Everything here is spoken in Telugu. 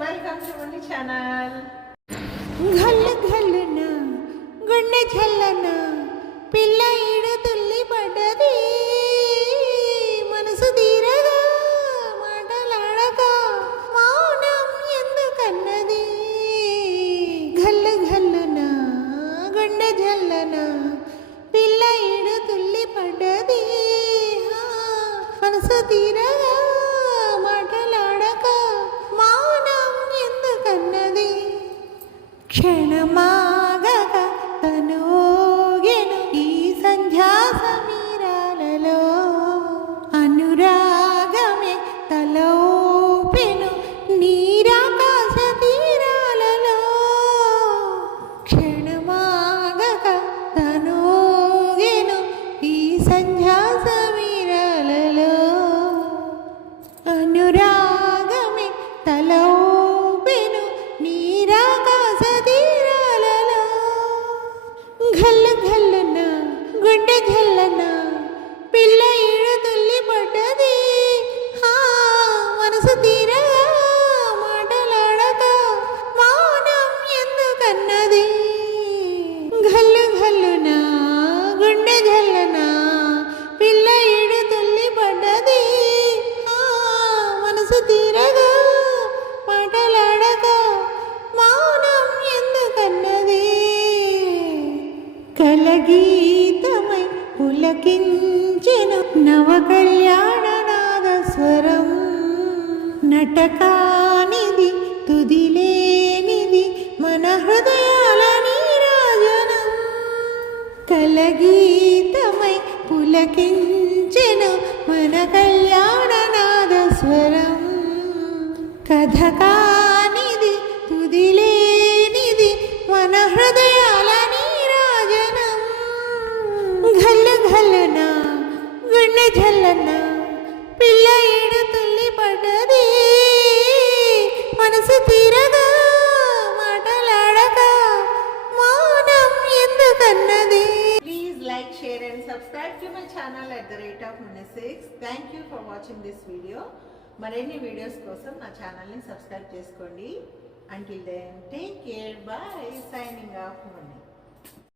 Welcome to money channel. ఘల్ ఘల్న గుండె ఝల్లన పిల్ల ఈడు తుల్లి పడ్డది మనసు తీరగా మాటలాడక మౌనం ఎందుకన్నది. ఘల్ ఘల్న గుండె ఝల్లన పిల్ల ఈడు తుల్లి పడ్డది మనసు తీరగా మాటలాడక మౌనం ఎందుకన్నది. క్షణమాగక తనోగెను ఈ సంధ్యా సమీరాలలో అనురాగమే తలోపెను నీరాకాశ తీరాలలో. క్షణమాగక తనోగెను ఈ సంధ్యా సమీరాలలో అనురాగమే తలోపెను నీరాకాశ తీరాలలో. ఘల్ ఘల్న గుండె ఝల్లన పిల్ల ఈడు తుల్లి పడ్డది మనసు తీరగా మాటలాడక మౌనం ఎందుకన్నది. ఘల్ ఘల్న గుండె ఝల్లన పిల్ల ఈడు తుల్లి పడ్డది మనసు తీరగా మాటలాడక మౌనం ఎందుకన్నది. కలగీతమై పులకించెను నవ కళ్యాణ నాదస్వరం నటకానిది తుదిలేనిది మన హృదయాల నీరాజనం. కలగీతమై పులకించెను మన కళ్యాణ నాదస్వరం కథకానిది తుదిలేనిది మన హృదయాల నీరాజనం. ఘల్ ఘల్న గుండె ఝల్లన పిల్ల ఈడు తుల్లి పడ్డది మనసు తీరగా మాటలాడక మౌనం ఎందుకన్నది. Please like, share and subscribe to my channel @Money6. Thank you for watching this video. మరిన్ని వీడియోస్ కోసం నా ఛానల్ని సబ్స్క్రైబ్ చేసుకోండి. Until then, take care. Bye. Signing off. Money.